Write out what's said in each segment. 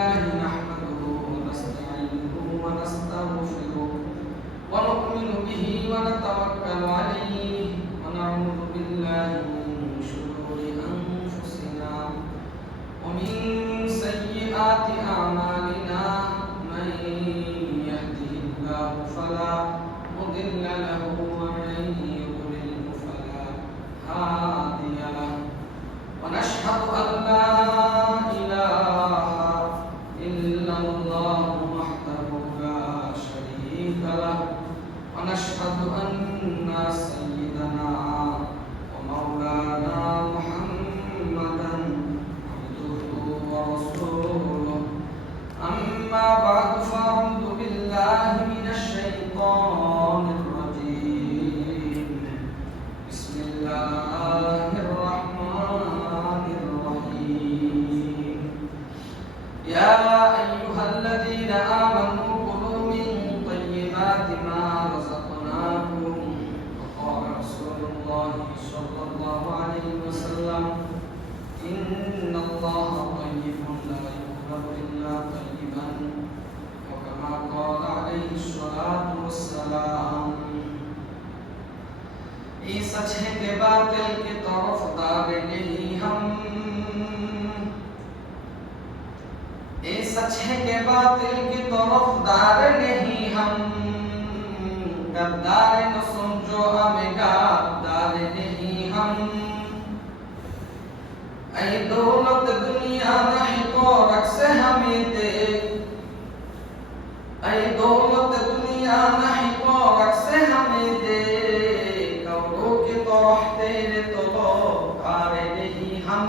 لله نحمده ونستعينه ونستغفره ونؤمن به ونتوكل عليه ونعوذ بالله من شرور أنفسنا ومن سيئات أعمالنا من يهده الله فلا مضل له ومن يضلل فلا هادي له ونشهد أن لا إله إلا الله وحده لا شريك له ونشهد أن سيدنا ومولانا محمدا عبده ورسوله أما بعد فأعوذ بالله من الشيطان الرجيم بسم الله الرحمن الرحيم يا أيها الذين آمنوا كلوا من طيبات ما رزقناكم وقال رسول الله صلى الله عليه وسلم إن الله طيب لا يقبل إلا طيبا وكما قال عليه الصلاة والسلام ये सच है कि बातिल की तरफदार नहीं हम ये सच है कि बातिल की तरफदार नहीं हम गद्दार न समझो हमें गद्दार नहीं हम ऐ दौलत दुनिया नहीं तो रक्स हमें दे ऐ दौलत दुनिया नहीं तो रक्स हमें दे कौड़ों की तरह तेरे तलबगार नहीं हम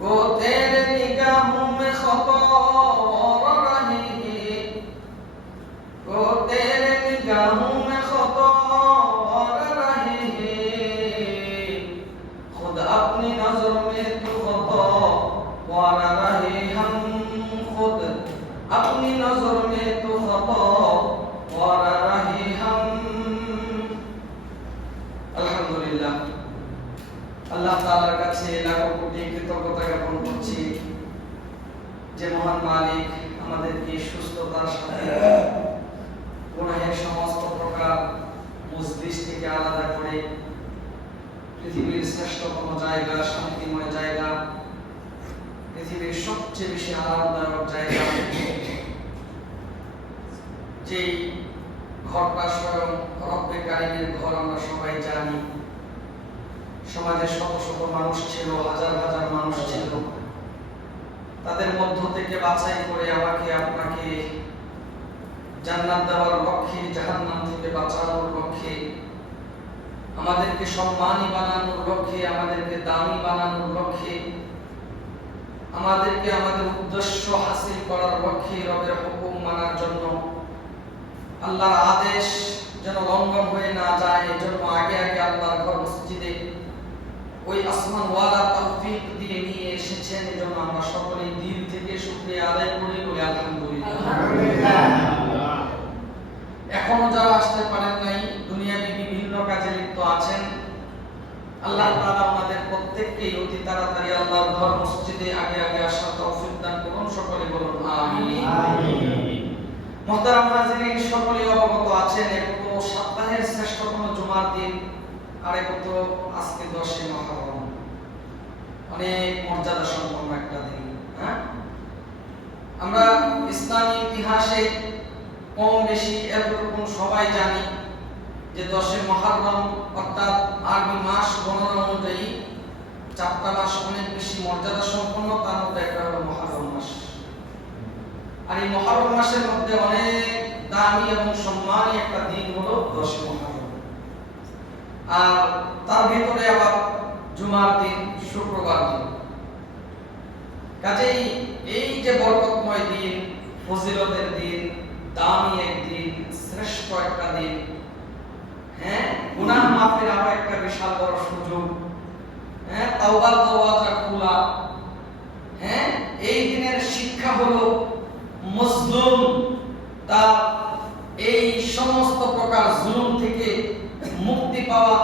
वो तेरे निगाहों में खतौर रहे हैं वो तेरे निगाहों में खतौर रहे हैं खुद अपनी नजर में तू खतौर रहे हम खुद अपनी नजर में तू खतौर रहे हम अल्हम्दुलिल्लाह আল্লাহ তাআলার কাছে লাখো কোটি কৃতজ্ঞতা জ্ঞাপন করছি যে মহান মালিক আমাদেরকে সুস্থতার সাথে গুনাহের সমস্ত প্রকার মজলিস থেকে আলাদা করে পৃথিবীর শ্রেষ্ঠতম জায়গা শান্তিময় জায়গা পৃথিবীর সবচেয়ে বেশি আরামদায়ক জায়গা যেই ঘরটা স্বয়ং রব্বে কারিমের ঘর আমরা সবাই জানি সমাজে শত শত মানুষ ছিল হাজার হাজার মানুষ ছিল তাদের মধ্য থেকে বাছাই করে আমাকে আপনাকে জান্নাত দেওয়ার লক্ষ্যে জাহান্নাম থেকে বাঁচানোর লক্ষ্যে আমাদেরকে সম্মানী বানানোর লক্ষ্যে আমাদেরকে দামি বানানোর লক্ষ্যে আমাদেরকে আমাদের উদ্দেশ্য হাসিল করার লক্ষ্যে রবের হুকুম মানার জন্য আল্লাহর আদেশ যেন লঙ্ঘন হয়ে না যায় এজন্য আগে আগে আল্লাহর ঘর মসজিদে ওই আসমানওয়ালা তৌফিক দিয়ে নিয়ে এসেছেন এজন্য আমরা সকলেই দিল থেকে শুকরিয়া আদায় করি বলি আলহামদুলিল্লাহ। এখনো যারা আসতে পারেন নাই দুনিয়াবি বিভিন্ন কাজে লিপ্ত আছেন আল্লাহ তাআলা আমাদের প্রত্যেককে অতি তাড়াতাড়ি আল্লাহর ঘর মসজিদে আগে আগে আসার তৌফিক দান করুন সকলে বলুন আমিন আমিন। মুহতারাম হাজিরিন সকলেই অবগত আছেন একতো সপ্তাহের শ্রেষ্ঠতম জুমার দিন আর একতো আজকে 10 মুহররম অনেক মর্যাদা সম্পন্ন একটা দিন হ্যাঁ আমরা ইসলামী ইতিহাসে কম বেশি এতটুকু সবাই জানি যে 10 মুহররম অর্থাৎ আরবি মাস গণনা অনুযায়ী 4টা মাস অনেক বেশি মর্যাদা সম্পন্ন তার মধ্যে একটা হলো মুহররম মাস আর এই মুহররম মাসের মধ্যে অনেক দামি এবং সম্মানী একটা দিন হলো 10 মুহররম আর তার ভিতরে আবার জুমার দিন শুক্রবার দিন কাজেই এই যে বরকতময় দিন ফজিলতের দিন দামি এক দিন শ্রেষ্ঠ একটা দিন হ্যাঁ গুনাহ মাফের আরো একটা বিশাল বড় সুযোগ হ্যাঁ তাওবার দরওয়াজা খোলা হ্যাঁ এই দিনের শিক্ষা হলো মজলুম তার এই সমস্ত প্রকার জুলুম থেকে মুক্তি পাওয়া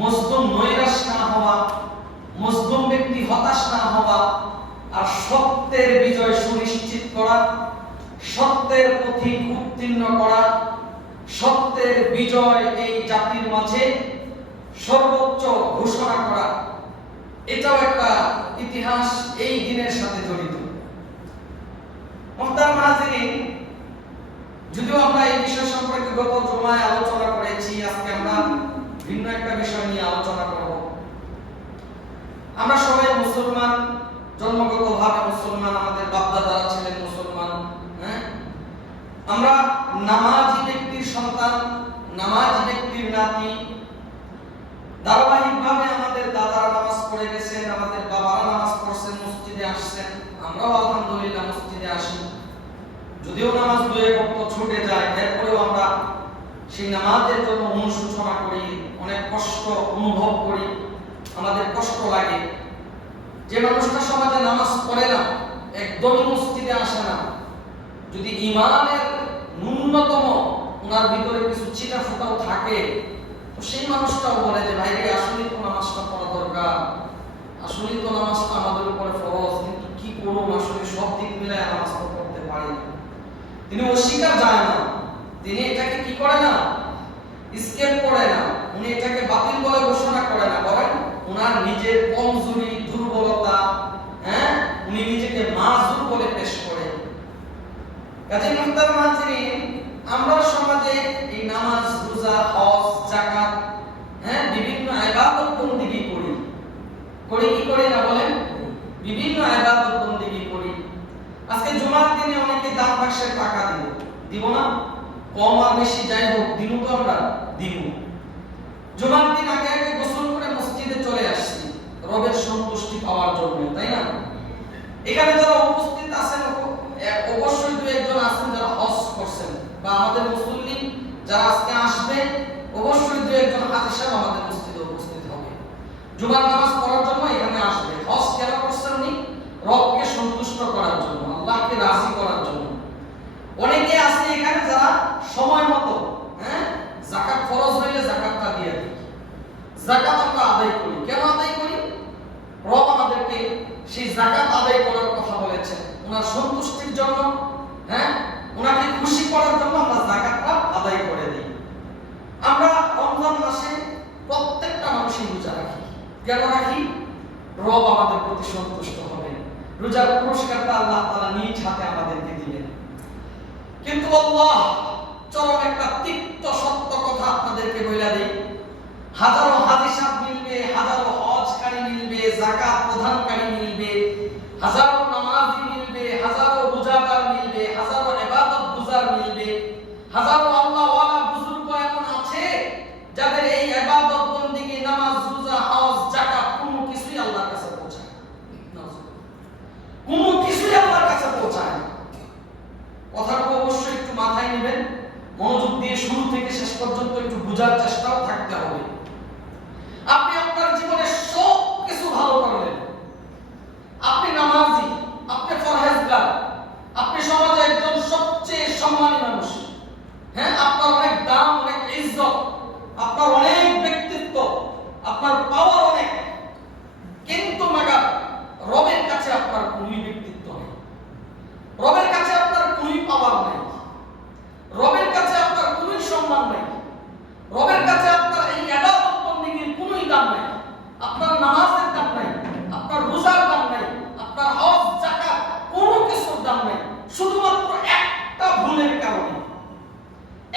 মজলুম নৈরাশ না হওয়া মজলুম ব্যক্তি হতাশ না হওয়া আর সত্যের বিজয় সুনিশ্চিত করা, সত্যের পথিক উত্তীর্ণ করা, সত্যের বিজয় এই জাতির মাঝে সর্বোচ্চ ঘোষণা করা, এটাও একটা ইতিহাস এই দিনের সাথে জড়িত। মুহতারাম হাজিরিন, যদিও আমরা এই বিষয় সম্পর্কে গত জুমায় আলোচনা করেছি, আজকে আমরা ভিন্ন একটা বিষয় নিয়ে আলোচনা করব। আমরা সবাই মুসলমান, জন্মগতভাবে মুসলমান, আমাদের বাপ-দাদারা ছিলেন মুসলমান। আমরা নামাজি ব্যক্তির সন্তান, নামাজি ব্যক্তির নাতি। ধারাবাহিকভাবে আমাদের দাদারা নামাজ পড়ে গেছেন, আমাদের বাবারা নামাজ পড়ছেন, মসজিদে আসছেন, আমরাও আলহামদুলিল্লাহ মসজিদে আসি। যদিও নামাজ দুয়ে বক্ত ছুটে যায়, এরপরেও আমরা সেই নামাজের জন্য অনুশোচনা করি, অনেক কষ্ট অনুভব করি, আমাদের কষ্ট লাগে। যে মানুষটা সমাজে নামাজ পড়ে না, একদমই মসজিদে আসে না, যদি ঈমানের ন্যূনতম ওনার ভিতরে কিছু ছিটা ফোটাও থাকে, তো সেই মানুষটাও বলে যে ভাই রে, আসলেই তো নামাজটা পড়া দরকার, আসলেই তো নামাজটা আমাদের উপরে ফরজ, কিন্তু কি করব, আসলে সব দিক মিলায় নামাজটা পড়তে পারি না। তিনি অস্বীকার যায় না, তিনি এটাকে কি করে না, স্কেপ করে না, উনি এটাকে বাতিল বলে ঘোষণা করে না, বলেন ওনার নিজের কমজোরি, দুর্বলতা, উনি নিজেকে মাজুর বলে পেশ করে। কাজে মুহতারাম হাজিরিন, আমরা সমাজে এই নামাজ, রোজা, হজ, যাকাত, বিভিন্ন ইবাদত বন্দেগী করি, কি করি না বলেন, বিভিন্ন ইবাদত বন্দেগী করি। আজকে জুমার দিনে অনেকে দান বাক্সের টাকা দিব না, কম আর বেশি যাই হোক, দিব তো আমরা দিব। জুমার দিন আগে আগে গোসল করে মসজিদে চলে আসছি রবের সন্তুষ্টি পাওয়ার জন্য, তাই না? এখানে যারা উপস্থিত আছেন, অবশ্যই দু একজন আছেন যারা হজ করছেন, বা আমাদের মুসল্লি যারা আজকে আসবে, অবশ্যই দু একজন হাজী সাহেব আমাদের মসজিদে উপস্থিত হবে, জুমার নামাজ পড়ার জন্য এখানে আসবে। হজ কেন করছেন উনি? রবকে সন্তুষ্ট করার জন্য, আল্লাহকে রাজি করার জন্য। অনেকে আছে এখানে যারা সময় মতো যাকাত ফরজ হইলে যাকাতটা দিয়ে দিই, যাকাত আমরা আদায় করি। কেন আদায় করি? রব আমাদেরকে সেই যাকাত আদায় করার কথা বলেছেন, ওনার সন্তুষ্টির জন্য, ওনাকে খুশি করার জন্য আমরা যাকাতটা আদায় করে দিই। আমরা রমজান মাসে প্রত্যেকটা মানুষই রোজা রাখি। কেন রাখি? রব আমাদের প্রতি সন্তুষ্ট হবে, রোজার পুরস্কারটা আল্লাহ তাআলা নিজ হাতে আমাদেরকে দিবেন। কিন্তু আল্লাহ চরম একটা তিক্ত সত্য কথা আপনাদেরকে বইলা দেই, হাজারো হাজী সাহেব মিলবে, হাজারো হজকারী মিলবে, যাকাত প্রদানকারী মিলবে, হাজারো নামাজি মিলবে, হাজারো রোজাদার মিলবে, হাজারো ইবাদত গুজার মিলবে, হাজারো আল্লাহওয়ালা বুজুর্গ এমন আছে যাদের এই ইবাদত বন্দেগী, নামাজ, রোজা, হজ, যাকাত কোনো কিছুই আল্লাহর কাছে পৌঁছায় না, কোনো কিছুই আল্লাহর কাছে পৌঁছায় না। কথাটা অবশ্যই একটু মাথায় নেবেন, মনোযোগ দিয়ে শুরু থেকে শেষ পর্যন্ত একটু বোঝার চেষ্টাও থাকতে হবে। আপনি আপনার জীবনে সব কিছু ভালো করলেন, আপনি নামাজি, আপনি পরহেজগার, আপনি সমাজে একজন সবচেয়ে সম্মানী মানুষ, আপনার অনেক দাম, অনেক ইজ্জত, আপনার অনেক ব্যক্তিত্ব, আপনার পাওয়ার অনেক, কিন্তু মাগার রবের কাছে আপনার কোনই ব্যক্তিত্ব নেই, রবের কাছে আপনার কোনই পাওয়ার নেই, রবের কাছে আপনার কোনই সম্মান নেই, রবের কাছে আপনার এই ইবাদত বন্দেগীর কোনই দাম নেই, আপনার নামাজের দাম নেই, আপনার রোজার দাম নেই, আপনার হজ, যাকাত কোনো কিছুর দাম নেই, শুধুমাত্র একটা ভুলের কারণে,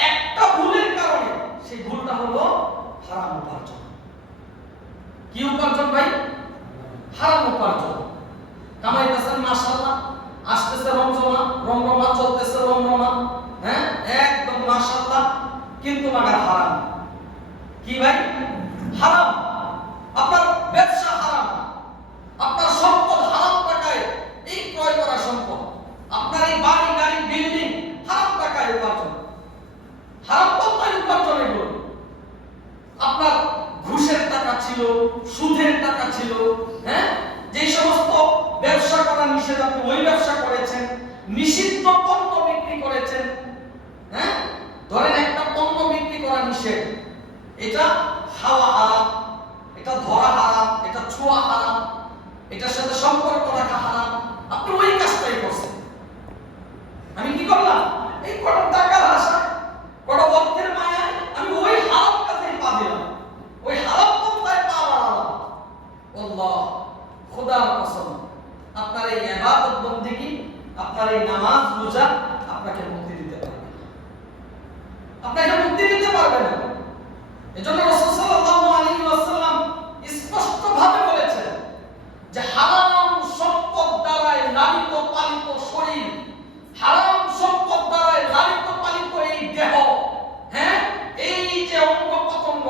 একটা ভুলের কারণে। সেই ভুলটা হলো হারাম উপার্জন। কি উপার্জন ভাই? হারাম উপার্জন। কামাইতেছেন মাশাআল্লাহ, আসতেছে রমরমা চলতেছে রমরমা, একদম মাশাআল্লাহ, কিন্তু মাগার হারাম। কি ভাই? হারাম। আপনার ব্যবসা হারাম, আপনার সম্পদ হারাম টাকায় এই ক্রয় করা সম্পদ, আপনার এই বাড়ি, গাড়ি, বিল্ডিং হারাম টাকায় উপার্জন, হারাম পন্থায় উপার্জন। এগুলো আপনার ঘুষের টাকা ছিল, সুদের টাকা ছিল, যে সমস্ত ব্যবসা করা নিষেধ আপনি ওই ব্যবসা করেছেন, নিষিদ্ধ পণ্য বিক্রি করেছেন। ধরেন একটা পণ্য বিক্রি করা নিষেধ, এটা খাওয়া হারাম, এটা ধরা হারাম, এটা ছোঁয়া হারাম, এটার সাথে সম্পর্ক রাখা হারাম, আপনি ওই কাজটাই করছেন। আমি কি করলাম? এই কত টাকার আশা, কত অর্থের মায়ায় আমি ওই হারাম কাজেই পা দিলাম, ওই হারাম পন্থায় পা বাড়ালাম। আল্লাহ, খোদার কসম, আপনার এই ইবাদত বন্দেগী, আপনার এই নামাজ রোজা আপনাকে মুক্তি দিতে পারবে না, আপনাকে মুক্তি দিতে পারবে না। এজন্য রাসূল সাল্লাল্লাহু আলাইহি ওয়াসাল্লাম স্পষ্টভাবে বলেছেন যে হারাম সম্পদ দ্বারা লালিত পালিত শরীর, হারাম সম্পদ দ্বারা লালিত পালিত এই দেহ, হ্যাঁ, এই যে অঙ্গ প্রত্যঙ্গ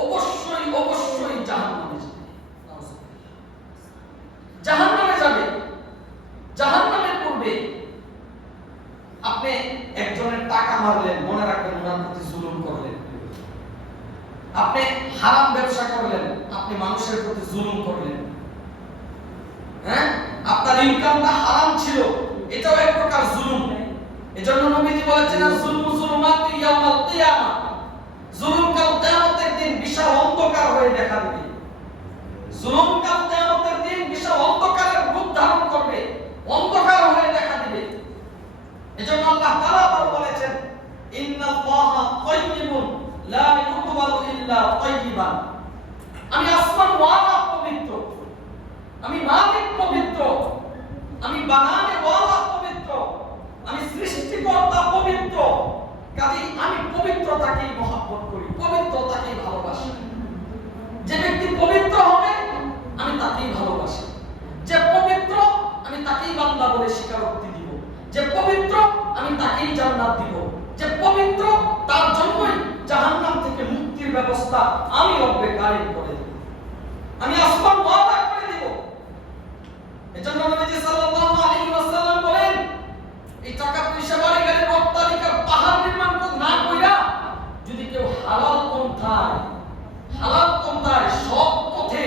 অবশ্যই অবশ্যই জাহান্নামে যাবে। জাহান্নামে যাবে। জাহান্নামে পড়বে। আপনি একজনের টাকা মারলেন, মনে রাখবেন ওনার প্রতি জুলুম করলেন। আপনি হারাম ব্যবসা করলেন, আপনি মানুষের প্রতি জুলুম করলেন। হ্যাঁ, আপনার ইনকামটা হারাম ছিল, এটাও এক প্রকার জুলুম। এজন্য নবীজি বলেছেন জুলমু জুলুমাতু ইয়াউমাল কিয়ামা, জুলুম কাল কিয়ামতের দিন বিশাল অন্ধকার হয়ে দেখা দিবে। জুলুম কাল কিয়ামতের দিন বিশাল অন্ধকারের রূপ ধারণ করবে, অন্ধকার হয়ে দেখা দিবে। এজন্য আল্লাহ তাআলা আবার বলেছেন ইন্নাল্লাহা তাইয়্যিবুন লা ইউকবালু ইল্লা তাইয়্যিবান। আমি আসমান ওয়ালা পবিত্র, আমি মালিক পবিত্র, আমি বানানে ওয়ালা পবিত্র, আমি সৃষ্টিকর্তা পবিত্র। কাজেই আমি পবিত্রতাকেই মহব্বত করি, পবিত্রতাকেই ভালোবাসি। যে ব্যক্তি পবিত্র হবে আমি তাকেই ভালোবাসি, যে পবিত্র আমি তাকেই বান্দা বলে স্বীকারোক্তি দিব, যে পবিত্র আমি তাকেই জান্নাত দিব, যে পবিত্র তার জন্যই জাহান্নাম থেকে মুক্তির ব্যবস্থা আমি রব্বে কারিম করে দেব, আমি আসমান ওয়াদা করে দিব। এজন্য নবীজি সাল্লাল্লাহু আলাইহি ওয়াসাল্লাম বলেন এই টাকা পয়সা বাড়ি গাড়ি অট্টালিকার পাহাড় নির্মাণ না কইরা যদি কেউ হালাল পন্থায় সৎ পথে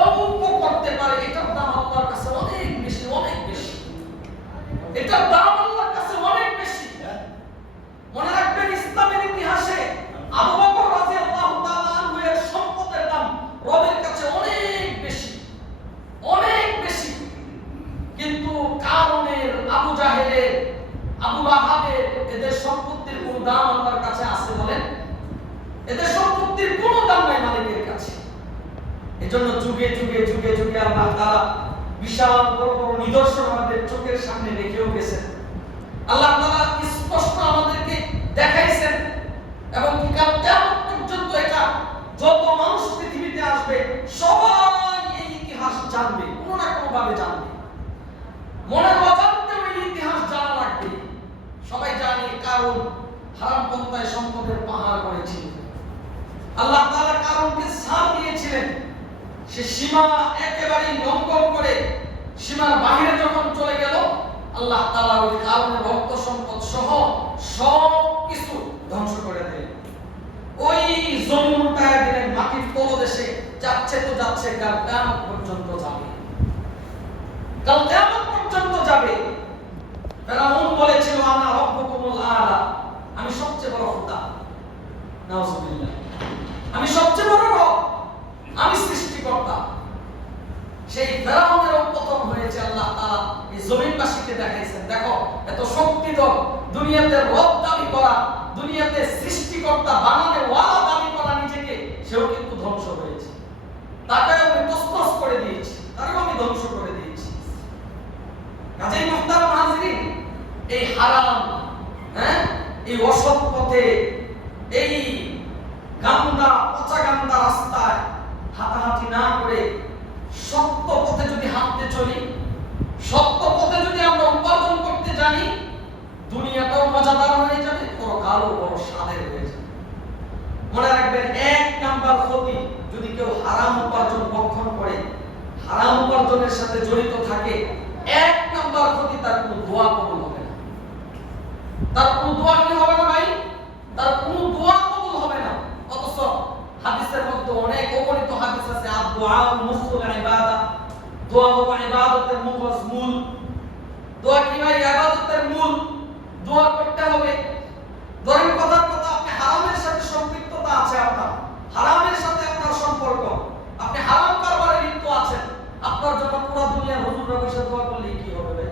অল্প করতে পারে, এটার দাম আল্লাহর কাছে অনেক বেশি, অনেক বেশি। এটার দাম আল্লাহর কাছে অনেক বেশি। মনে রাখবেন ইসলামের ইতিহাসে আবু বকর রাদিয়াল্লাহু তাআলা আনহু এর সম্পদের দাম রবের কাছে অনেক বেশি, অনেক বেশি। কিন্তু কারণের, আবু জাহেলের, আবু লাহাবের এদের সম্পত্তির কোনো দাম আল্লাহর কাছে আছে বলেন? এদের সম্পত্তির কোনো দাম নাই মালিকের কাছে। এজন্য যুগে যুগে যুগে যুগে আল্লাহ তাআলা বিশাল বড় বড় নিদর্শন আমাদের চোখের সামনে রেখেও গেছেন। আল্লাহ তাআলা স্পষ্ট আমাদেরকে দেখাইছেন এবং কিয়ামত পর্যন্ত এটা যত মানুষ পৃথিবীতে আসবে সবাই এই ইতিহাস জানবে, কোনো না কোনো ভাবে জানবে। মনের অজান্তেও এই ইতিহাস জানা লাগবে। সবাই জানে কারণ হারাম পন্থায় সম্পদের পাহাড় করেছিল। আল্লাহ তাআলা কারণকে ছাড় দিয়েছিলেন, সে সীমা একেবারে লঙ্ঘন করে সীমার বাইরে যখন চলে গেল, আল্লাহ তাআলা ওই কারণের রক্ত সম্পদ সহ সব কিছু ধ্বংস করে দিলেন। ওই জমিন উল্টায় দিলেন, মাটির তলদেশে যাচ্ছে তো যাচ্ছে, কাল কিয়ামত পর্যন্ত যাবে, কাল কিয়ামত পর্যন্ত যাবে। ফিরআউন বলেছিল আনা রাব্বুকুমুল আলা, আমি সবচেয়ে বড় খোদা, নাউজুবিল্লাহ, আমি সবচেয়ে বড় রব, আমি সৃষ্টিকর্তা। সেই ফিরআউনের পতন হয়েছে আল্লাহ তাআলা এই জমিনবাসীকে দেখাইছেন, দেখো এত শক্তিধর দুনিয়াতে রব দাবি করা, দুনিয়াতে সৃষ্টিকর্তা বানানে ওয়ালা দাবি করা নিজেকে, সেও কিন্তু ধ্বংস হয়েছে। তাকে আমি তছনছ করে দিয়েছি, তাকেও আমি ধ্বংস করে দিয়েছি। কাজেই মুহতারাম হাজিরিন, এই হারাম, হ্যাঁ, এই অসৎ পথে, এই গান্দা পচা গান্দা রাস্তায় হাঁটাহাঁটি না করে সত্য পথে যদি হাঁটতে চলি, সত্য পথে যদি আমরা উপার্জন করতে জানি, দুনিয়াটাও মজাদার হয়ে যাবে, পরকালও বড় স্বাদের হয়ে যাবে। মনে রাখবেন, এক নাম্বার ক্ষতি, যদি কেউ হারাম উপার্জন ভক্ষণ করে, হারাম উপার্জনের সাথে জড়িত থাকে, এক নাম্বার ক্ষতি, তার কোনো দোয়া কবুল হবে না। তার কোনো দোয়া কি হবে না ভাই? তার কোনো দোয়া কবুল হবে না। অথচ হাদিসের মধ্যে অনেক অগণিত হাদিস আছে, আদ-দুআ মুখুল ইবাদা, দোয়া হলো ইবাদতের মূল। দোয়া কি ভাই? ইবাদতের মূল। দোয়া করতে হবে। ধরেন কথার কথা, আপনি হারামের সাথে সম্পৃক্ততা আছে, আপনার হারামের সাথে আপনার সম্পর্ক, আপনি হারাম কারবারে লিপ্ত আছেন, আপনার জন্য পুরো দুনিয়ার হুজুররা বসে দোয়া করলে কি হবে ভাই?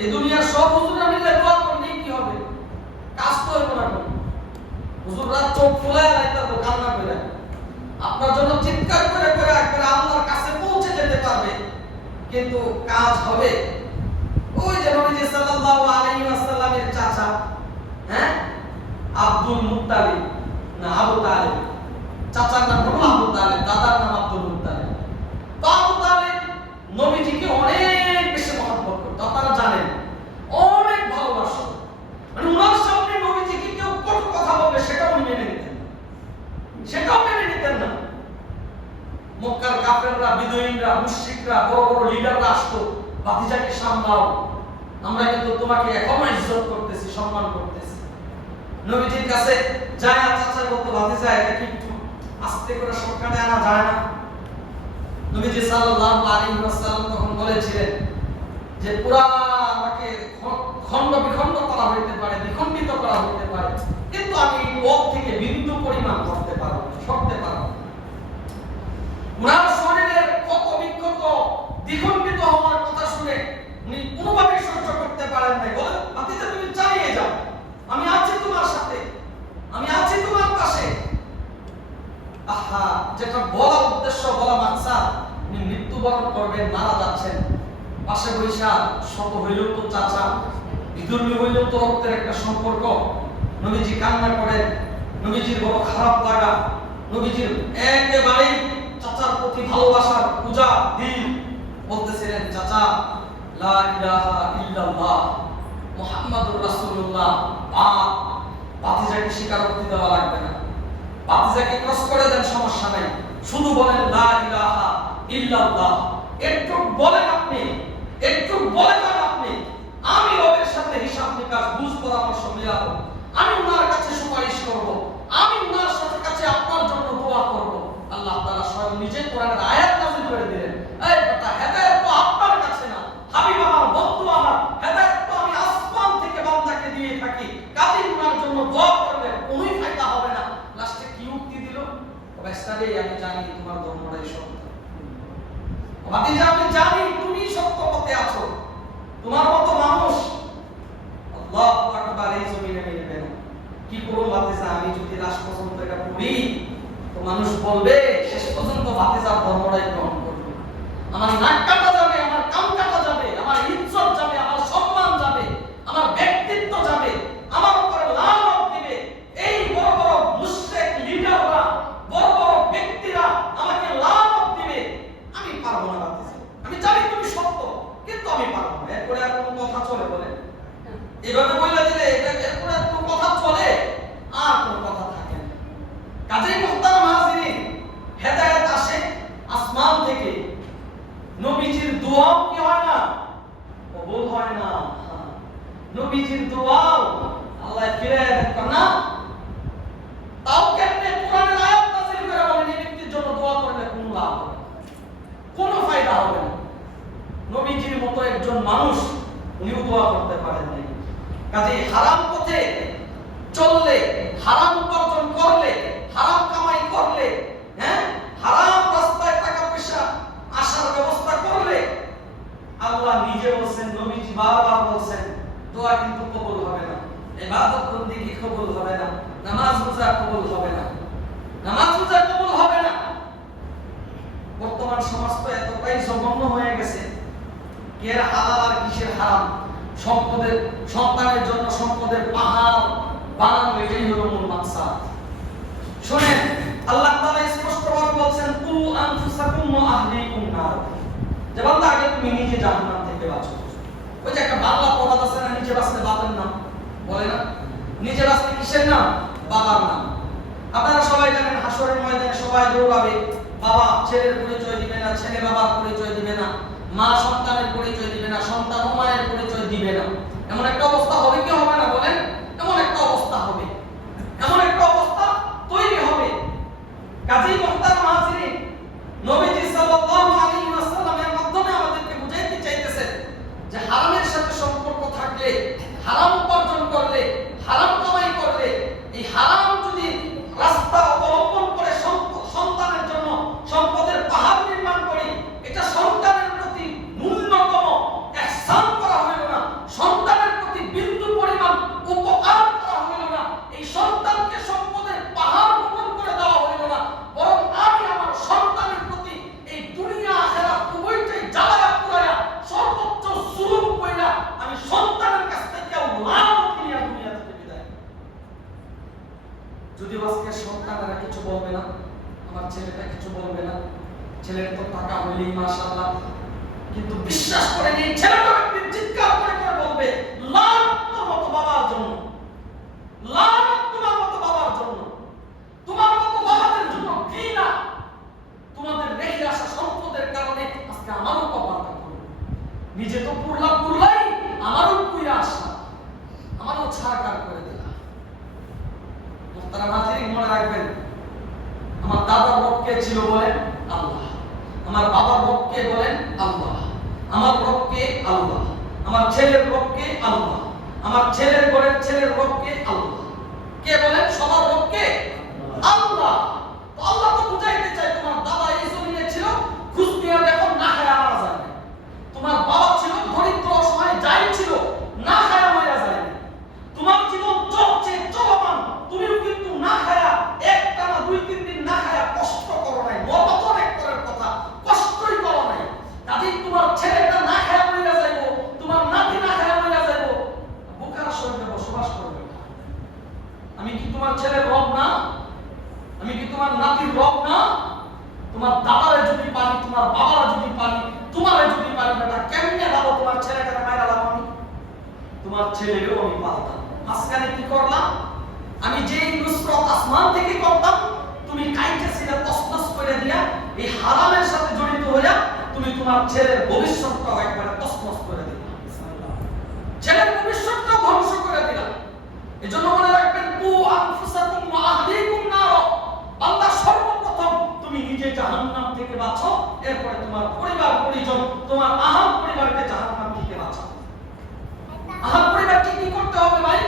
এই দুনিয়ার সব হুজুররা মিলে দোয়া করলে কি হবে? কাজ তো হইব না। হুজুররা চোখ ফুলায় রাখতে তো কান্না করে আপনার জন্য চিৎকার করে করে একবার আল্লাহর কাছে পৌঁছে যেতে পারবে, কিন্তু কাজ হবে? ওই যে নবীজি সাল্লাল্লাহু আলাইহি ওয়াসাল্লামের চাচা, হ্যাঁ, আব্দুল মুত্তালিব না আবু তালিব, চাচার নাম হলো আবু তালিব, দাদার নাম আব্দুল মুত্তালিব। তো আবু তালিব নবীজিকে অনেক বেশি মহব্বত করত, আপনারা জানেন, অনেক ভালোবাসত। মানে উনার সামনে নবীজিকে কেউ কটু কথা বলবে সেটাও উনি মেনে নিতেন, সেটাও মেনে নিতেন না। মক্কার কাফেররা, বিদুইনরা, মুশরিকরা, বড় বড় লিডাররা আসতো, ভাতিজাকে সামলাও, আমরা কিন্তু তোমাকে এখনো ইজ্জত করতেছি, সম্মান করতেছি। নবীজির কাছে যায় চাচা বলতে, ভাতিজা এটা কি একটু আস্তে করে শর্টকাটে আনা যায় না? নবীজি সাল্লাল্লাহু আলাইহি ওয়াসাল্লাম তখন বলেছিলেন যে পুরা আমাকে খণ্ড বিখণ্ড করা হইতে পারে, বিখণ্ডিত করা হইতে পারে, কিন্তু আমি এই পথ থেকে বিন্দু পরিমাণ করতে পারব, সরতে পারব। উনার শরীরের কত বিক্ষত দ্বিখণ্ডিত হওয়ার কথা শুনে উনি কোনোভাবেই সহ্য করতে পারেন নাই। বলেন, ভাতিজা তুমি চালিয়ে যাও, আমি আছি তোমার সাথে, আমি আছি তোমার পাশে। আহা, যেটা বলা উদ্দেশ্য, বলা মাকসাদ, উনি মৃত্যুবরণ করবেন, মারা যাচ্ছেন, পাশে বৈশা শত হইলেও তো চাচা, বিধর্মী হইলেও তো রক্তের একটা সম্পর্ক। নবীজি কান্না করেন, নবীজির বড় খারাপ লাগা, নবীজির একেবারেই চাচার প্রতি ভালোবাসার পূজা দিল, বলতেছিলেন, চাচা লা ইলাহা ইল্লাল্লাহ মুহাম্মাদুর রাসূলুল্লাহ, ভাতিজাকে স্বীকারোক্তি দেওয়া লাগবে না, ভাতিজাকে ক্রস করে দেন, সমস্যা নাই, শুধু বলেন লা ইলাহা ইল্লাল্লাহ। একটু বলেন আপনি, একটু বলে যান আপনি, আমি রবের সাথে হিসাব নিকাশ, বুঝ পরামর্শ মিলাবো, আমি উনার কাছে সুপারিশ করব, আমি উনার সাথে কাছে আপনার জন্য দোয়া করব। আল্লাহ তাআলা স্বয়ং নিজে কোরআনের আয়াত নাযিল করে দিলেন, এই কথা, হেদায়েত তো আপনার কাছে না, হাবিব আমার, বন্ধু আমার, হেদায়েত তো আমি আসমান থেকে বান্দাকে দিয়ে থাকি, কাজেই উনার জন্য দোয়া করলে কোনোই ফায়দা হবে না। লাস্টে কি উক্তি দিল? ওয়াস্তারে, আমি জানি তোমার ধর্মটাই সত্য, ভাতিজা আমি জানি তুমি সত্য পথে আছো, তোমার মতো মানুষ আল্লাহু আকবার এই জমিনে মিলবে না। কি করব ভাতিজা, আমি যদি লাস্ট পর্যন্ত এটা পড়ি তো মানুষ বলবে শেষ পর্যন্ত ভাতিজার ধর্মটাই গ্রহণ করবে, আমার নাক কাটা যাবে, আমার কান কাটা যাবে, আমার ইজ্জত যাবে, আমার সম্মান যাবে, আমার ব্যক্তিত্ব যাবে, আমার উপরে লানত দিবে। এই বড় বড় মুশরিক লিডাররা, বড় বড় ব্যক্তিরা আমাকে লানত দিবে, আমি পারবো না ভাতিজা, আমি জানি তুমি সত্য, কিন্তু আমি পারবো না। এরপরে আর কোনো কথা চলে? বলে এভাবে বলে দিলে এরপরে আর কোনো কথা চলে? আর কোনো কথা থাকে না। কাজেই মুহতারাম হাজিরিন, হেদায়েত আসে আসমান থেকে, নবীজির দোয়াও কি হয় না, কবুল হয় না। নবীজির দোয়াও আল্লাহ ফিরে দেন না, তাও কেমনে? কোরআনের আয়াত নাযিল করে বলেন, এই ব্যক্তির জন্য দোয়া করলে কোনো লাভ হবে না, কোনো ফায়দা হবে না। নবীজির মতো একজন মানুষ উনিও দোয়া করতে পারেন নাই। কাজেই হারাম পথে চললে, হারাম উপার্জন করলে, হারাম কামাই করলে, হ্যাঁ, হারাম রাস্তায় টাকা পয়সা আসার ব্যবস্থা করলে, আল্লাহ নিজে বলছেন, নবীজি বারবার বলছেন, দোয়া কিন্তু কবুল হবে না, ইবাদত বন্দেগী কবুল হবে না, নামাজ রোজা কবুল হবে না, নামাজ রোজা কবুল হবে না। বর্তমান সমাজ তো এতটাই জঘন্য হয়ে গেছে, কে হালাল আর কিসের হারাম, সম্পদের, সন্তানের জন্য সম্পদের পাহাড় বানানো, এটাই হলো মূল মাকসাদ। শুনেন, আল্লাহ তাআলা স্পষ্টভাবে বলছেন, কু আনফুসাকুম ওয়া আহলিকুম নার, যে বান্দা আগে তুমি নিজে জাহান্নাম থেকে বাঁচো। ওই যে একটা বাংলা প্রবাদ আছে না, নিজে বাঁচলে বাবার নাম, বলে না, নিজে বাঁচলে কিসের নাম? বাবার নাম। আপনারা সবাই জানেন, হাসরের ময়দানে সবাই দৌড়াবে, বাবা ছেলের পরিচয় দিবে না, ছেলে বাবার পরিচয় দিবে না, মা সন্তানের পরিচয় দিবে না, সন্তান মায়ের পরিচয় দিবে না। এমন একটা অবস্থা হবে কি হবে না বলেন? এমন একটা অবস্থা হবে, এমন একটা অবস্থা তৈরি হবে। কাজেই মুহতারাম হাজিরিন, নবীজি সাল্লাল্লাহু আলাইহি ওয়াসাল্লামের মাধ্যমে আমাদেরকে বুঝাইতে চাইতেছেন যে হারামের সাথে সম্পর্ক থাকলে, হারাম উপার্জন করলে, হারাম কামাই করলে, এই হারাম যদি রাস্তা অবলম্বন করে সন্তানের জন্য সম্পদের পাহাড় নির্মাণ করি, এটা সন্তানের প্রতি আজকে সন্তানেরা কিছু বলবে না, আমার ছেলেটা কিছু বলবে না, ছেলের তো টাকা হইলেই মাশাআল্লাহ, কিন্তু বিশ্বাস করে এই ছেলেটা একদিন চিৎকার করে করে বলবে, লানত তোর মতো বাবার জন্য, লানত তোমার মতো বাবার জন্য, তোমার মতো বাবাদের জন্য ঘৃণা, তোমাদের রেখে আসা সম্পদের কারণে আজকে আমারও কপালটা পড়ল, নিজে তো পুরলাই আমারও পুইরা আসা, আমারও ছাড়কার করে দিলা। মুহতারাম হাজিরিন, মনে রাখবেন, আমার দাদার রব কে ছিল বলেন? আল্লাহ। আমার বাবার রব কে বলেন? আল্লাহ। আমার রব কে? আল্লাহ। আমার ছেলের রব কে? আল্লাহ। আমার ছেলের ঘরের ছেলের রব কে? আল্লাহ। কে বলেন? সবার রব কে? আল্লাহ। তো আল্লাহ তো বুঝাইতে চাই, তোমার দাদা এই জমিনে ছিল, খুশ নিয়ে দেখো না খায়া মারা যায় না। তোমার বাবা ছিল দরিদ্র অসহায়, যাই ছিল না খায়া মারা যায় না। তোমার জীবন চলছে, চলমান, তুমিও কিন্তু না খায়া একটানা 2-3 দিন না খায়া কষ্ট করো নাই, মরবা তো অনেক পরের কথা, কষ্টই করো নাই। কাজেই তোমার ছেলেটা না খায়া মারা যাইবো, তোমার নাতি না খায়া মারা যাইবো, বুখারা শরীরে বসবাস করবে। আমি কি তোমার ছেলের রব না? আমি কি তোমার নাতির রব না? তোমার দাদারে যদি পারি, তোমার বাবারা যদি পারি, তোমারে যদি পারি, বেটা কেমনে ভাবো তোমার ছেলেকে মাইরা লাভ? আমি তোমার ছেলেরও আমি পালতাম, মাঝখানে কি করলাম? আমি যেই নুসরত আসমান থেকে করতাম, তুমি কাইটা ছিল তসতস করে দিয়া এই হারামের সাথে জড়িত হইয়া তুমি তোমার ছেলের ভবিষ্যৎটাও একবারে তসতস করে দিলা, ছেলের ভবিষ্যৎটাও ধ্বংস করে দিলা। এজন্য মনে রাখবেন, কু আনফুসাকুম ওয়া আহলিকুম নার, বান্দা সর্বপ্রথম তুমি নিজে জাহান্নাম থেকে বাঁচো, এরপরে তোমার পরিবার পরিজন, তোমার আহাম পরিবারকে জাহান্নাম থেকে বাঁচাও। আহাম পরিবারকে কি করতে হবে ভাই?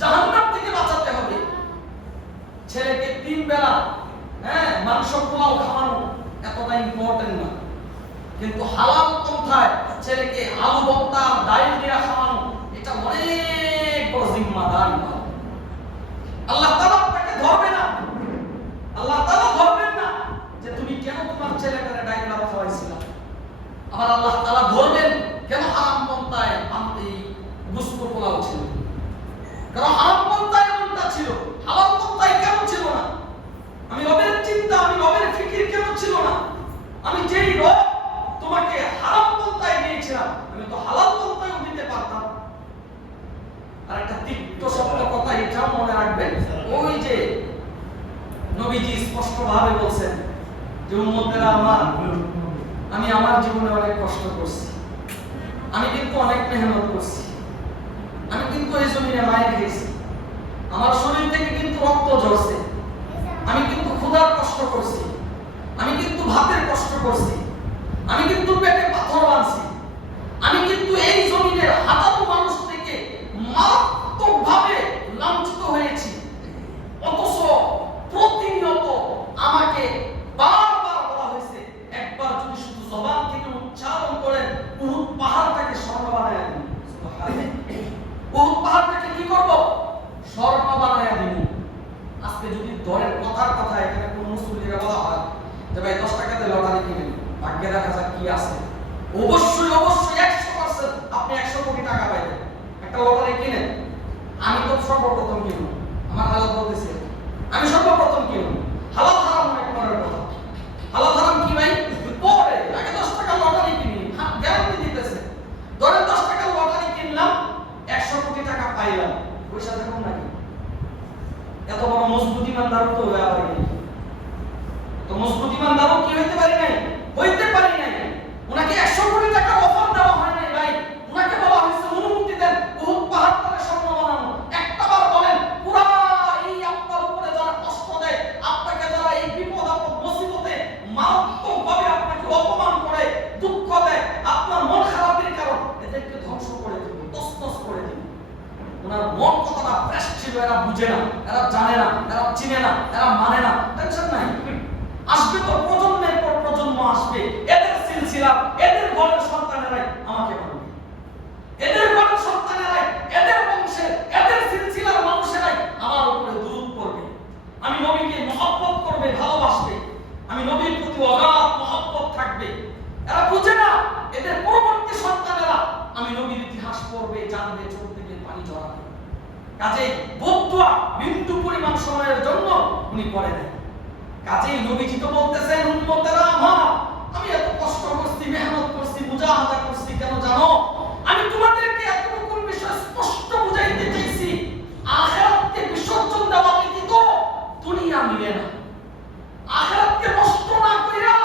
জাহান্নাম থেকে বাঁচাতে হবে। ছেলেকে 3 বেলা মাংস পোলাও খাওয়ানো এতটা ইম্পর্টেন্ট না, কিন্তু হালাল পন্থায় ছেলেকে আলু ভর্তা ডাল দিয়ে খাওয়ানো এটা অনেক বড় জিম্মাদারি। আল্লাহ তাআলা আপনাকে ধরবে না, আল্লাহ তাআলা ধরবেন না যে তুমি কেন তোমার ছেলেকে ডাল ভাত খাওয়াইছিলা। আবার আল্লাহ তাআলা ধরবেন কেন হারাম পন্থায় এই গোশত পোলাও ছিল, কারণ হারাম পন্থায় এমনটা ছিল, হালাল পন্থায় কেন ছিল না? আমি রবের চিন্তা, আমি রবের ফিকির কেন ছিল না? আমি যেই রব তোমাকে হারাম পন্থায় নিয়েছিলাম, আমি তো হালাল পন্থায়ও দিতে পারতাম। আর একটা তিক্ত সত্য কথা এটা মনে রাখবেন, ওই যে নবীজি স্পষ্ট ভাবে বলছেন যে উম্মতেরা আমার, আমি আমার জীবনে অনেক কষ্ট করছি, আমি কিন্তু অনেক মেহনত করছি, আমি কিন্তু এই জমিনে মায়ের খেয়েছি, আমার শরীর থেকে কিন্তু রক্ত ঝরছে, আমি কিন্তু ক্ষুধার কষ্ট করছি, আমি কিন্তু ভাতের কষ্ট করছি, আমি কিন্তু পেটে পাথর বাঁধছি, আমি কিন্তু এই জমিনের হাজারো মানুষ থেকে মারাত্মকভাবে লাঞ্ছিত হয়েছি, অথচ প্রতিনিয়ত আমাকে বারবার বলা হয়েছে, একবার যদি শুধু জবান থেকে উচ্চারণ করেন, উহুদ পাহাড়টাকে স্বর্ণ বানায় দিন। উহুদ পাহাড়টাকে কি করব? স্বর্ণ বানায় দিন। আজকে যদি ধরেন কথার কথা এখানে কোন মুসলিমরা বলা হয় যে ভাই 10 টাকাতে লটারি কিনেন, ভাগ্যে দেখা যাক কি আছে, অবশ্যই 100% আপনি 100 কোটি টাকা পাইবেন। একটা লটারি কিনেন, আমি তো সর্বপ্রথম কিনব, আমার হালাল বলতেছে, আমি সর্বপ্রথম কিনব। হালাল হারাম অনেক পরের কথা, হালাল হারাম কি ভাই? পরে আগে 10 টাকা লটারি কিনি, গ্যারান্টি দিতেছে। ধরেন 10 টাকা লটারি কিনলাম, 100 কোটি টাকা পাইলাম, পয়সা থাকুন নাকি? এত বড় মজবুত ইমানদার তো হয়ে আবার গেল, তো মজবুত ইমানদারও কি হইতে পারি নাই, হইতে পারি নাই। ওনাকে 100 কোটি টাকার অফার দেওয়া হয় নাই ভাই, ওনাকে বলা হয়েছে অনুমতি দেন উহুদ পাহাড়টাকে স্বর্ণ বানানো। একটাবার বলেন, পুরা এই আপনার উপরে যারা কষ্ট দেয়, আপনাকে যারা এই বিপদ আপদ মুসিবতে মারাত্মকভাবে আপনাকে অপমান করে, দুঃখ দেয়, আপনার মন খারাপের কারণ, এদেরকে ধ্বংস করে দিব, তছনছ করে দিব। ওনার মন কতটা ফ্রেশ ছিল, এরা বুঝে না, এরা জানে না, এরা চিনে না, এরা মানে না, টেনশন নাই। আসবে তো প্রজন্মের পর প্রজন্ম আসবে, এদের সিলসিলা, এদের ঘরের সন্তানেরাই আমাকে মানবে, এদের ঘরের সন্তানেরাই, এদের বংশের, এদের সিলসিলার মানুষেরাই আমার উপরে দুরূদ পড়বে, আমি নবীকে মহব্বত করবে, ভালোবাসবে, আমি নবীর প্রতি অগাধ মহব্বত থাকবে। এরা বুঝে না, এদের পরবর্তী সন্তানেরা আমি নবীর ইতিহাস পড়বে, জানবে, চোখ থেকে পানি ঝরাবে। কাজেই বদদুয়া বিন্দু পরিমাণ সময়ের জন্য উনি করে নাই। কাজেই নবীজি তো বলতেছেন, উম্মতেরা আমার, আমি এত কষ্ট করছি, মেহনত করছি, মুজাহাদা করছি, কেন জানো? আমি তোমাদেরকে এতটুকু বিষয় স্পষ্ট বুঝাইতে চাইছি, আখিরাতকে বিসর্জন দেওয়া ব্যতীত দুনিয়া মিলে না। আখিরাতকে নষ্ট না কইরা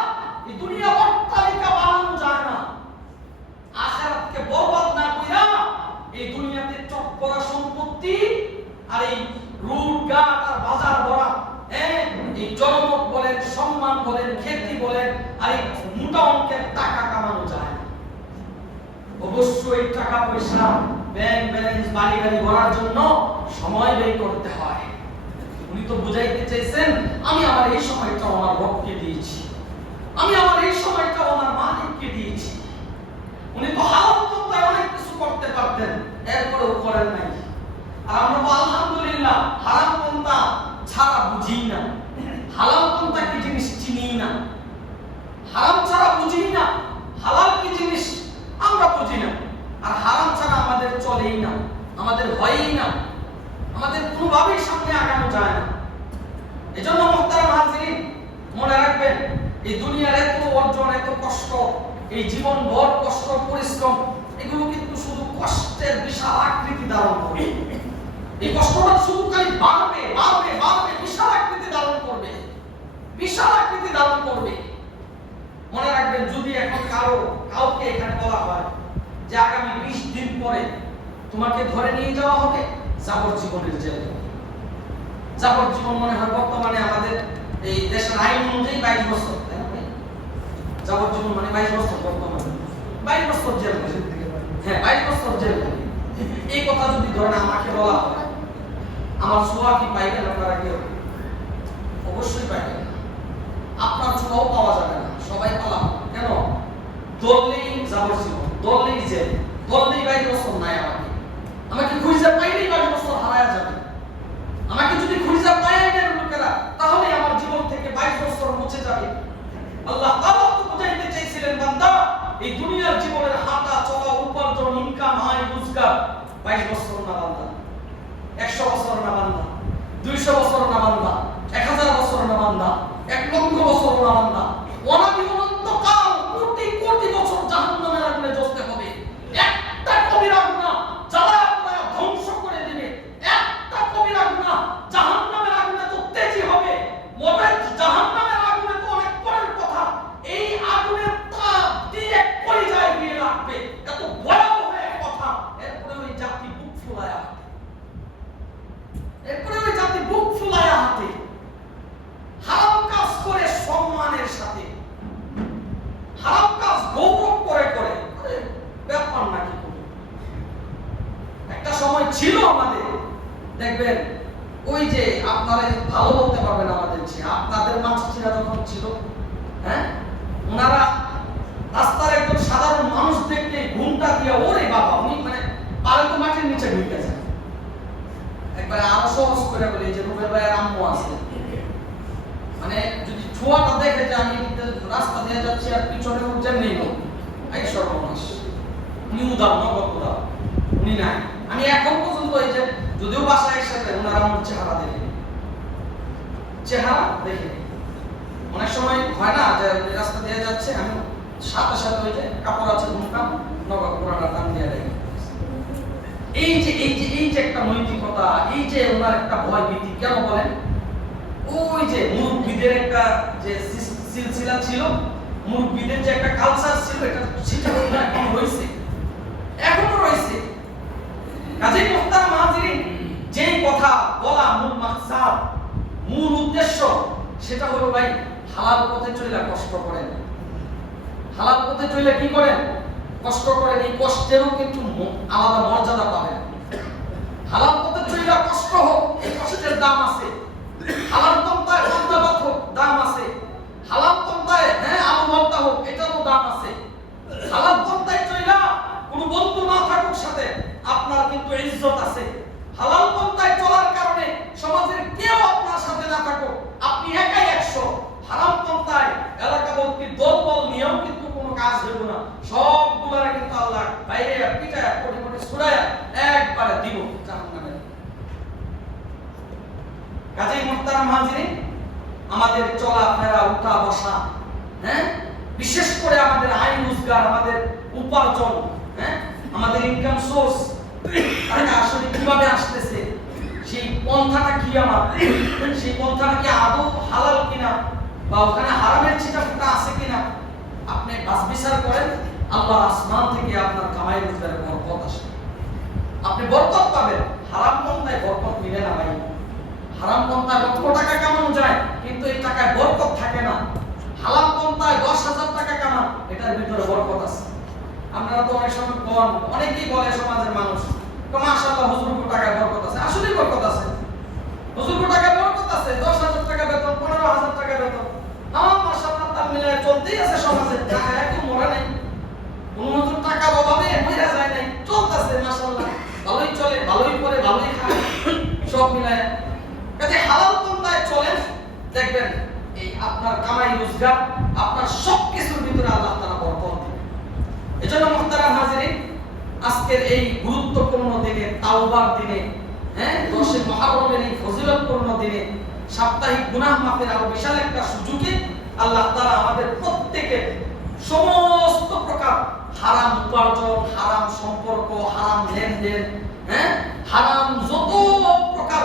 এই দুনিয়া অট্টালিকা বানানো যায় না। আখিরাতকে বরবাদ না কইরা এই দুনিয়াতে চটকরা সম্পত্তি আর এই রুটঘাট আর বাজার ভরা এই জনমত বলেন, সম্মান বলেন, খ্যাতি বলেন, আর এই মোটা অঙ্কের টাকা কামানো যায় না। অবশ্যই টাকা পয়সা, ব্যাংক ব্যালেন্স, বাড়ি গাড়ি ভরার জন্য সময় ব্যয় করতে হয়। উনি তো বুঝাইতে চাইছেন, আমি আমার এই সময়টা আমার রবকে দিয়েছি, আমি আমার এই সময়টা আমার মালিককে দিয়েছি। উনি তো হালাল পন্থায় অনেক কিছু করতে পারতেন, এরপরেও করেন নাই। আর আমরা তো আলহামদুলিল্লাহ হারাম পন্থা ছাড়া বুঝি না, হালাল পন্থা কি জিনিস চিনি না, হারাম ছাড়া বুঝি না, হালাল কি জিনিস আমরা বুঝি না। আর হারাম ছাড়া আমাদের চলেই না, আমাদের হয়ই না, আমাদের কোনোভাবেই সামনে আগানো যায় না। এজন্য মুহতারাম হাজিরিন, মনে রাখবেন, এই দুনিয়ার এত অর্জন, এত কষ্ট, এই জীবন ভর কষ্ট পরিশ্রম, এগুলো কিন্তু শুধু কষ্টের বিশাল আকৃতি ধারণ করবে। এই কষ্টটা শুধু খালি বাড়বে বাড়বে বাড়বে, বিশাল আকৃতি ধারণ করবে, বিশাল আকৃতি ধারণ করবে। মনে রাখবেন, যদি এখন কাউকে এখানে বলা হয় যে আগামী 20 দিন পরে তোমাকে ধরে নিয়ে যাওয়া হবে যাবজ্জীবনের জেলে, যাবজ্জীবন মনে হয় বর্তমানে আমাদের এই দেশের আইন অনুযায়ী 22 বছর, তাই না? যাবজ্জীবন মানে 22 বছর, বর্তমানে 22 বছর জেল। হ্যাঁ, 22 বছর জেল। এই কথা যদি ধরেন আমাকে বলা হয়, আমার ছোঁয়া কি পাইবেন আপনারা? কেউ অবশ্যই পাইবেন না। আপনার ছোঁয়াও পাওয়া যাবে না, সবাই পালাম। কেন? দললেই যাবজ্জীবন, দললেই জেল, দললেই 22 বছর নাই। আমাকে খুঁজে পাইলেই 22 বছর হারায়া যাবে। আমাকে যদি খুঁজে পায় না লোকেরা, তাহলে আমার জীবন থেকে 22 বছর মুছে যাবে। আল্লাহ তাআলা তো বুঝাইতে চাইছিলেন, বান্দা, এই দুনিয়ার জীবনের হাঁটা চলা, উপার্জন, ইনকাম, আয় রোজগার 22 বছর না বান্দা, 100 বছর না বান্দা, 200 বছর না বান্দা, 1000 বছর না বান্দা, 1 লক্ষ বছর না বান্দা, অনাদি অনন্তকাল কোটি কোটি বছর জাহান্নামের আগুনে জ্বলতে হবে। একটা কবিরা গুনাহ জ্বালায়া পোড়ায়া ধ্বংস করে দিবে, একটা কবিরা গুনাহ জাহান্নামের আগুনে তো তেজি হবে। মনে জাহান্নামের আগুনে তো অনেক পরের কথা, এই আগুনের তাপ দিয়ে কলিজায় গিয়ে লাগবে, এত ভয়াবহ এক কথা। এরপরে ওই জাতি বুক ফুলায়া, এরপরে ওই জাতি বুক ফুলায়া হাতে হারাম কাজ করে সম্মানের সাথে, হারাম কাজ গৌরব করে করে, ব্যাপার নাকি? একটা সময় ছিল আমাদের, দেখবেন, ওই যে আপনারা ভালো বলতে পারবেন আমাদের যে আপনাদের মাছচিরা যখন ছিল, হ্যাঁ, ওনারা রাস্তার একজন সাধারণ মানুষ দেখলে ঘুমটা দিয়ে, ওরে বাবা, উনি মানে পারে তো মাটির নিচে ঢুকে যায়। একবার আরো সহজ করে বলি, যে রুবেল ভাইয়ের আম্মু আছে, মানে যদি ছোঁয়াটা দেখে যে আমি রাস্তা দিয়ে যাচ্ছি আর পিছনে উঠছেন নেই, এই সর্বনাশ, উনি উদার নগদ উদার, উনি নাই। আমি এখন পর্যন্ত এই যে যদিও বাসায় একসাথে, ওনার আমার চেহারা দেখে, চেহারা দেখে অনেক সময় হয় না যে রাস্তা দিয়ে যাচ্ছে, আমি সাথে সাথে ওই যে কাপড় আছে ঘুমটাম নগদ পুরাটা দাম দিয়ে দেয়। এই যে এই যে এই যে একটা নৈতিকতা, এই যে ওনার একটা ভয় ভীতি, কেন বলেন? ওই যে মুরব্বীদের একটা যে সিলসিলা ছিল, মুরব্বীদের যে একটা কালচার ছিল, এটা সেটা এখন রয়েছে, এখনো রয়েছে। কাজেই মুহতারাম হাজিরিন, যে কথা বলা মূল মাকসাদ, মূল উদ্দেশ্য, সেটা হলো ভাই, হালাল পথে চলে কষ্ট করেন, হালাল পথে চলে কি করেন? কষ্ট করেন। এই কষ্টেরও কিন্তু আলাদা মর্যাদা পাবেন। হালাল পথে চলে কষ্ট হোক, এই কষ্টের দাম আছে। হালাল পন্থায় পন্থা হোক, দাম আছে। হালাল পন্থায় আলু ভর্তা হোক, এটারও দাম আছে। হালাল পন্থায় চলে কোনো বন্ধু না থাকুক সাথে, আপনার কিন্তু ইজ্জত আছে। হালাল পন্থায় চলার কারণে সমাজের কেউ আপনার সাথে না থাকুক, আপনি একাই 100। হারাম পন্থায় এলাকাবর্তী দলবল নিয়েও কিন্তু কোনো কাজ হইব না, সবগুলারে কিন্তু আল্লাহ বাইরে পিটায় কোটি কোটি ছুড়ায় একবারে দিব জাহান্নামে। কাজেই মুহতারাম হাজিরিন, আমাদের চলাফেরা, উঠা বসা, হ্যাঁ, বিশেষ করে আমাদের আয় রোজগার, আমাদের উপার্জন, হ্যাঁ, আমাদের ইনকাম সোর্স, টাকা আসলে কিভাবে আসতেছে, সেই পন্থাটা কি, আমার সেই পন্থাটা কি আদৌ হালাল কিনা, বা ওখানে হারামের ছিটাফোঁটা আছে কিনা, আপনি বাস বিচার করেন। আল্লাহ আসমান থেকে আপনার কামাই রোজগারের বরকত আসে, আপনি বরকত পাবেন। হারাম পন্থায় বরকত মিলে না ভাই। হারাম পন্থায় লক্ষ টাকা কামানো যায়, কিন্তু এই টাকায় বরকত থাকে না। হালাল পন্থায় 10,000 টাকা কামান, এটার ভিতরে বরকত আছে। আপনারা তো অনেক সময় বলেন, অনেকেই বলে সমাজের মানুষ, মাশাআল্লাহ হুজুর টাকায় বরকত আছে। আসলেই বরকত আছে, হুজুর টাকায় বরকত আছে। 10,000 টাকা বেতন, 15,000 টাকা বেতন, মাশাআল্লাহ তার মিলে চলতেই আছে সমাজে। টাকা একটু মরে নাই, কোনো হুজুর টাকার অভাবে মরে যায় নাই, চলতেছে মাশাআল্লাহ, ভালোই চলে, ভালোই করে, ভালোই খায়, সব মিলায়। কাজে হালাল পন্থায় চলেন, দেখবেন এই আপনার কামাই রোজগার, আপনার সবকিছুর ভিতরে আল্লাহ তাআলা বরকত দিবেন। এজন্য মুহতারাম হাজিরিন, আজকের এই গুরুত্বপূর্ণ দিনে, তাওবার দিনে, হ্যাঁ, 10 মুহররমের এই ফজিলতপূর্ণ দিনে, সাপ্তাহিক গুনাহ মাফের আরো বিশাল একটা সুযোগে আল্লাহ তাআলা আমাদের প্রত্যেকের সমস্ত প্রকার হারাম উপার্জন, হারাম সম্পর্ক, হারাম লেনদেন, হ্যাঁ, হারাম যত প্রকার